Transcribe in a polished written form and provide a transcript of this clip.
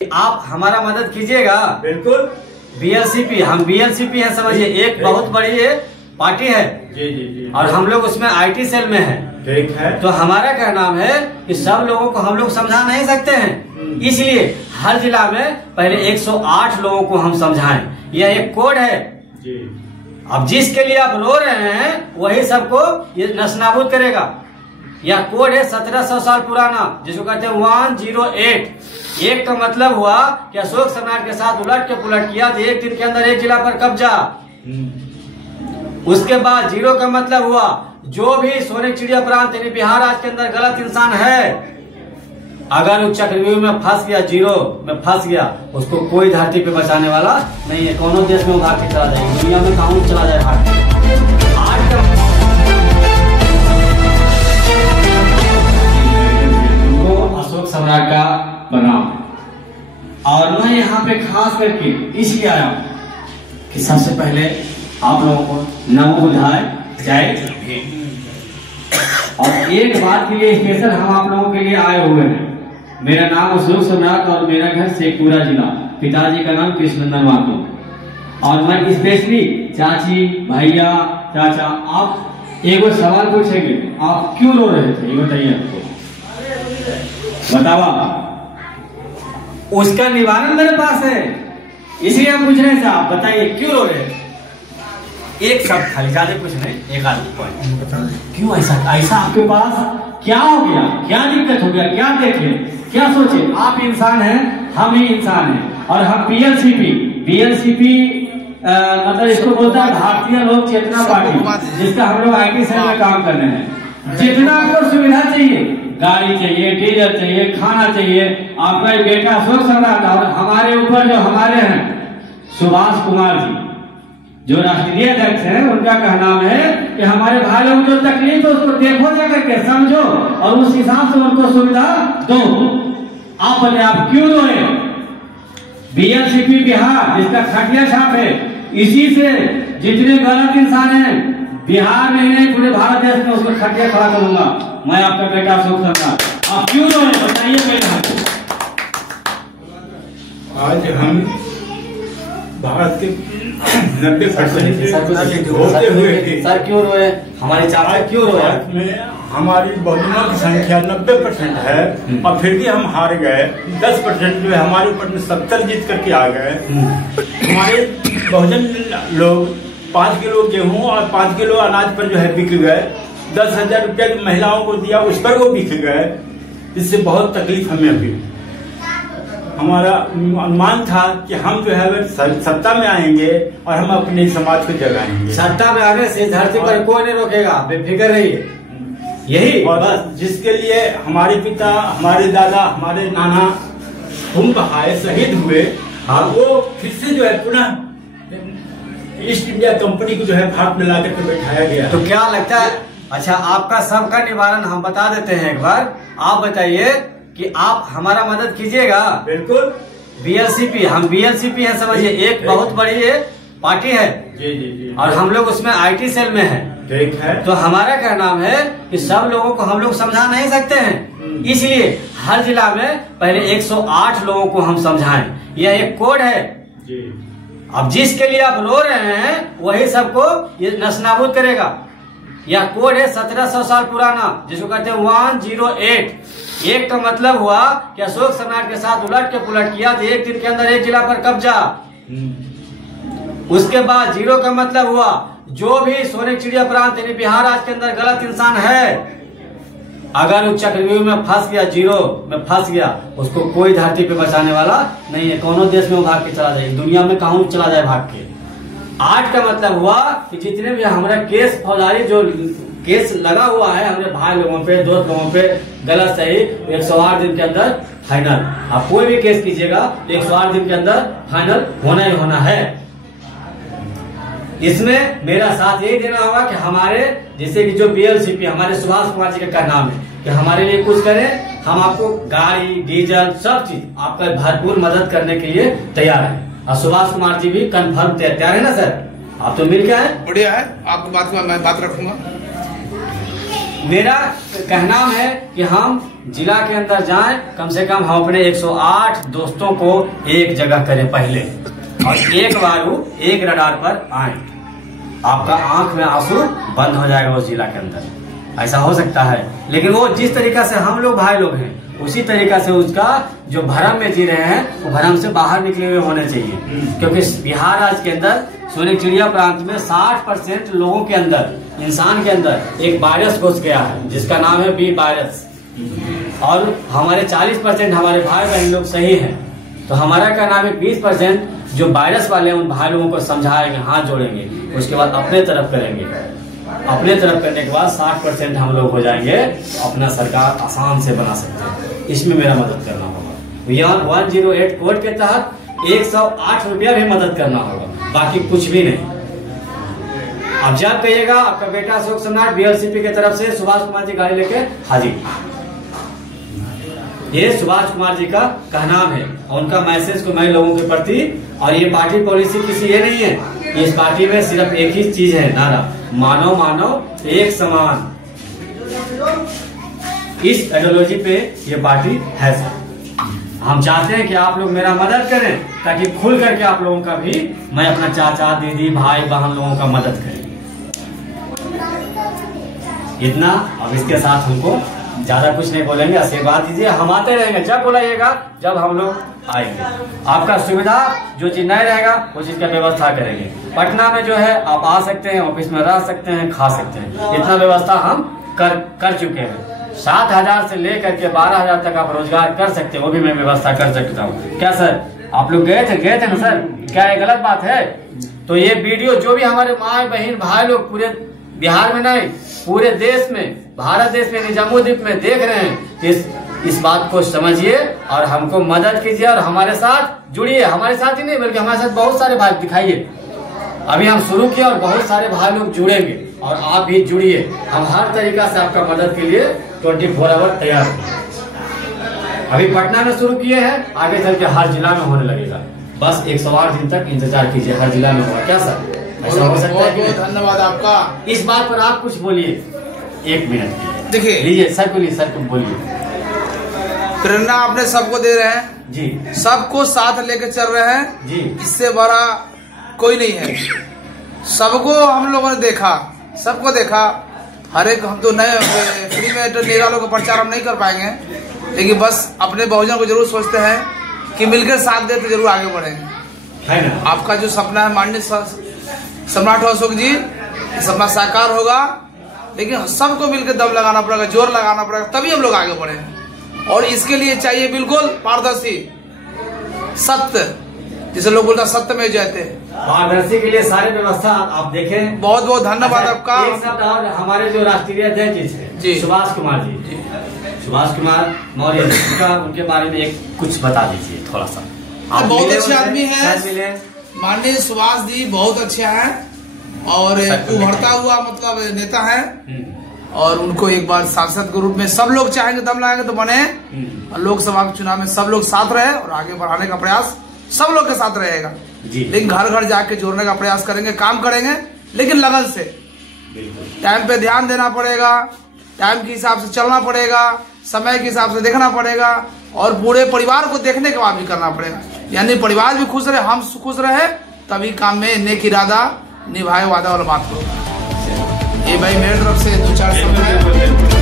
आप हमारा मदद कीजिएगा। बिल्कुल। बीएलसीपी, हम बीएलसीपी है, समझिए एक बहुत बड़ी पार्टी है जी जी जी, और हम लोग उसमें आईटी सेल में है। ठीक है। तो हमारा कहना है कि सब लोगों को हम लोग समझा नहीं सकते हैं, इसलिए हर जिला में पहले 108 लोगों को हम समझाएं। यह एक कोड है जी। अब जिसके लिए आप रो रहे हैं वही सबको ये नस्तानाबूद करेगा। यह कोड है 1700 साल पुराना, जिसको कहते हैं 108। एक का मतलब हुआ कि अशोक सम्राट के साथ उलट के पुलट किया तो एक दिन के अंदर एक जिला पर कब्जा। उसके बाद 0 का मतलब हुआ जो भी सोने चिड़िया प्रांत यानी बिहार राज्य के अंदर गलत इंसान है, अगर वो चक्रव्यूह में फंस गया, 0 में फंस गया, उसको कोई धरती पे बचाने वाला नहीं है। कोनो देश में वो भाग के चला जाएगा, दुनिया में कहाँ चला जाए भाग के। अशोक सम्राट का प्रणाम। और मैं यहाँ पे खास करके इसलिए आया हूँ कि सबसे पहले आप लोगों को नमो बुद्धाय जय। और एक बात के लिए स्पेशल हम आप लोगों के लिए आए हुए हैं। मेरा नाम अशोक सम्राट और मेरा घर शेखपुरा जिला, पिताजी का नाम कृष्णनंदन वाकू। और मैं स्पेशली चाची, भैया, चाचा, आप एक सवाल पूछेंगे, आप क्यों रो रहे थे ये बताइए। आपको बतावा, उसका निवारण मेरे पास है, इसलिए हम पूछ रहे हैं। साहब बताइए क्यों रो रहे थे। एक शब्द खाली, ज्यादा कुछ नहीं, एक आदमी पॉइंट। क्यों ऐसा आपके पास क्या हो गया, क्या दिक्कत हो गया, क्या देखे, क्या सोचे। आप इंसान हैं, हम ही इंसान हैं। और हम बीएलसीपी मतलब इसको बोलता है भारतीय लोक चेतना पार्टी, जिसका हम लोग आईटी सेल में काम कर रहे हैं। जितना आपको सुविधा चाहिए, गाड़ी चाहिए, डीजल चाहिए, खाना चाहिए, आपका बेटा अशोक सम्राट और हमारे ऊपर जो हमारे हैं सुभाष कुमार जी जो राष्ट्रीय अध्यक्ष हैं, उनका कहना है कि हमारे भाई लोगों को जो तकलीफ है उसको देखो, जाकर के समझो और उस हिसाब से उनको सुविधा दो। आप बोले आप क्यों रोए। बीएलसीपी बिहार जिसका खटिया छाप है, इसी से जितने गलत इंसान हैं बिहार में ही नहीं पूरे भारत देश में उसको खटिया खड़ा करूंगा मैं, आपका बेटा अशोक सम्राट। आप क्यों रोए बताइए पहले। आज हम भारत के 90% होते हुए सर क्यों रोए, हमारे चाचा क्यों रोए। भारत में हमारी बहुजनों की संख्या 90% है और फिर भी हम हार गए। 10% जो है हमारे ऊपर में 70 जीत करके आ गए। हमारे बहुजन लोग 5 किलो गेहूं और 5 किलो अनाज पर जो है बिक गए। 10,000 रुपया महिलाओं को दिया, उस पर वो बिक गए। इससे बहुत तकलीफ हमें अभी। हमारा अनुमान था कि हम जो है सत्ता में आएंगे और हम अपने समाज को जगाएंगे। सत्ता में आने से धरती पर कोई नहीं रोकेगा, बेफिक्र रहिए। यही बस जिसके लिए हमारे पिता, हमारे दादा, हमारे नाना खून बहाए, शहीद हुए, वो फिर से जो है पुनः ईस्ट इंडिया कंपनी को जो है भारत में ला करके बैठाया गया। तो क्या लगता है, अच्छा आपका सबका निवारण हम बता देते हैं एक बार। आप बताइए कि आप हमारा मदद कीजिएगा। बिल्कुल। बीएलसीपी, हम बीएलसीपी है, समझिए एक बहुत बड़ी पार्टी है जी जी जी, और हम लोग उसमें आईटी सेल में है। ठीक है। तो हमारा कहना है कि सब लोगों को हम लोग समझा नहीं सकते हैं, इसलिए हर जिला में पहले 108 लोगों को हम समझाएं। यह एक कोड है जी। अब जिसके लिए आप रो रहे हैं वही सबको ये नस्तानाबूद करेगा। यह कोड है 1700 साल पुराना, जिसको कहते हैं 108। एक का मतलब हुआ कि अशोक सम्राट के साथ उलट के पुलट किया तो एक दिन के अंदर एक जिला पर कब्जा। उसके बाद 0 का मतलब हुआ जो भी सोने चिड़िया प्रांत यानी बिहार राज्य के अंदर गलत इंसान है, अगर वो चक्रव्यूह में फंस गया, 0 में फंस गया, उसको कोई धरती पे बचाने वाला नहीं है। कोनो देश में वो भाग के चला जाएगा, दुनिया में कहाँ चला जाए भाग के। 8 का मतलब हुआ कि जितने भी हमारा केस फौजदारी जो केस लगा हुआ है हमारे भाई लोगों पे, दोस्त लोगों पे, गलत सही, 108 दिन के अंदर फाइनल। आप कोई भी केस कीजिएगा तो 108 दिन के अंदर फाइनल होना ही होना है। इसमें मेरा साथ यही देना होगा कि हमारे जैसे कि जो बीएलसीपी हमारे सुभाष कुमार जी का कहना है कि हमारे लिए कुछ करें। हम आपको गाड़ी, डीजल, सब चीज आपका भरपूर मदद करने के लिए तैयार है। और सुभाष कुमार जी भी कन्फर्म तैयार है ना सर। आप तो मिल के आए, बढ़िया है। आपकी बात में मैं बात रखूंगा। मेरा कहना है कि हम जिला के अंदर जाएं, कम से कम हम अपने 108 दोस्तों को एक जगह करें पहले, और एक बार एक रडार पर आए, आपका आंख में आंसू बंद हो जाएगा उस जिला के अंदर। ऐसा हो सकता है, लेकिन वो जिस तरीका से हम लोग भाई लोग हैं उसी तरीका से उसका जो भ्रम में जी रहे हैं वो भ्रम से बाहर निकले हुए होने चाहिए। क्योंकि बिहार राज्य के अंदर सोने चिड़िया प्रांत में 60% लोगों के अंदर, इंसान के अंदर एक वायरस घुस गया है जिसका नाम है बी वायरस, और हमारे 40% हमारे भाई बहन लोग सही हैं। तो हमारा क्या नाम है 20% जो वायरस वाले हैं उन भाई लोगों को समझाएंगे, हाथ जोड़ेंगे, उसके बाद अपने तरफ करेंगे। अपने तरफ करने के बाद 60% हम लोग हो जाएंगे, अपना सरकार आसान से बना सकते हैं। इसमें मेरा मदद करना होगा। यहाँ 108 कोड के तहत 108 रुपया भी मदद करना होगा, बाकी कुछ भी नहीं। अब जब कहिएगा आपका बेटा अशोक सम्राट BLCP की तरफ से सुभाष कुमार जी गाड़ी लेके हाजिर। ये सुभाष कुमार जी का कहनाम है और उनका मैसेज को मैं लोगों के प्रति, और ये पार्टी पॉलिसी किसी ये नहीं है, इस पार्टी में सिर्फ एक ही चीज है, नारा मानव मानव एक समान। इस आइडियोलॉजी पे ये पार्टी है सर। हम चाहते हैं कि आप लोग मेरा मदद करें ताकि खुल करके आप लोगों का भी, मैं अपना चाचा दीदी भाई बहन लोगों का मदद करें। इतना। अब इसके साथ हमको ज्यादा कुछ नहीं बोलेंगे, आशीर्वाद दीजिए, हम आते रहेंगे जब बुलाइएगा, जब हम लोग आएंगे। आपका सुविधा जो चीज नहीं रहेगा वो चीज का व्यवस्था करेंगे। पटना में जो है आप आ सकते हैं, ऑफिस में रह सकते हैं, खा सकते हैं, इतना व्यवस्था हम कर चुके हैं। 7,000 से लेकर के 12,000 तक आप रोजगार कर सकते हैं, वो भी मैं व्यवस्था कर सकता हूँ। क्या सर आप लोग गए थे ना सर? क्या ये गलत बात है? तो ये वीडियो जो भी हमारे माँ बहन भाई लोग पूरे बिहार में नहीं पूरे देश में, भारत देश में, निजामुद्दीन में देख रहे हैं, इस बात को समझिए और हमको मदद कीजिए और हमारे साथ जुड़िए। हमारे साथ ही नहीं बल्कि हमारे साथ बहुत सारे भाई दिखाइए। अभी हम शुरू किए और बहुत सारे भाई लोग जुड़ेंगे और आप भी जुड़िए। हम हर तरीका से आपका मदद के लिए 24 आवर तैयार हैं। अभी पटना में शुरू किए हैं, आगे चल के हर जिला में होने लगेगा। बस 108 दिन तक इंतजार कीजिए, हर जिला में होगा। क्या सर ऐसा हो सकता है? बहुत धन्यवाद आपका। इस बात पर आप कुछ बोलिए 1 मिनट। देखिए लीजिए सर को, सर को बोलिए। प्रेरणा आपने सबको दे रहे हैं जी, सबको साथ लेके चल रहे हैं जी, इससे बड़ा कोई नहीं है। सबको हम लोगों ने देखा, सबको देखा। हर एक हम तो नए फ्री में तो नेता लोग का प्रचार हम नहीं कर पाएंगे, लेकिन बस अपने बहुजन को जरूर सोचते हैं कि मिलकर साथ दे तो जरूर आगे बढ़ेंगे, है ना? आपका जो सपना है माननीय सम्राट अशोक जी, सपना साकार होगा, लेकिन सबको मिलकर दम लगाना पड़ेगा, जोर लगाना पड़ेगा, तभी हम लोग आगे बढ़ेंगे। और इसके लिए चाहिए बिल्कुल पारदर्शी सत्य, जिसे लोग बोलते सत्य में जयते। पारदर्शी के लिए सारी व्यवस्था आप देखें। बहुत बहुत धन्यवाद आपका। एक शब्द और हमारे जो राष्ट्रीय अध्यक्ष जी सुभाष कुमार जी, सुभाष कुमार मौर्य, उनके बारे में एक कुछ बता दीजिए थोड़ा सा। आप बहुत अच्छे आदमी हैं, माननीय सुभाष जी बहुत अच्छे हैं और उभरता हुआ मतलब नेता है। और उनको एक बार सांसद के रूप में सब लोग चाहेंगे, दम लगाएंगे तो बने। लोकसभा के चुनाव में सब लोग साथ रहे और आगे बढ़ाने का प्रयास सब लोग के साथ रहेगा जी। लेकिन घर घर जाके जोड़ने का प्रयास करेंगे, काम करेंगे, लेकिन लगन से। टाइम पे ध्यान देना पड़ेगा, टाइम के हिसाब से चलना पड़ेगा, समय के हिसाब से देखना पड़ेगा और पूरे परिवार को देखने के बाद भी करना पड़ेगा। यानी परिवार भी खुश रहे, हम खुश रहे, तभी काम में नेक इरादा निभाए वादा वाला बात होगा। ये भाई मेरी तरफ से 2-4 शब्द है।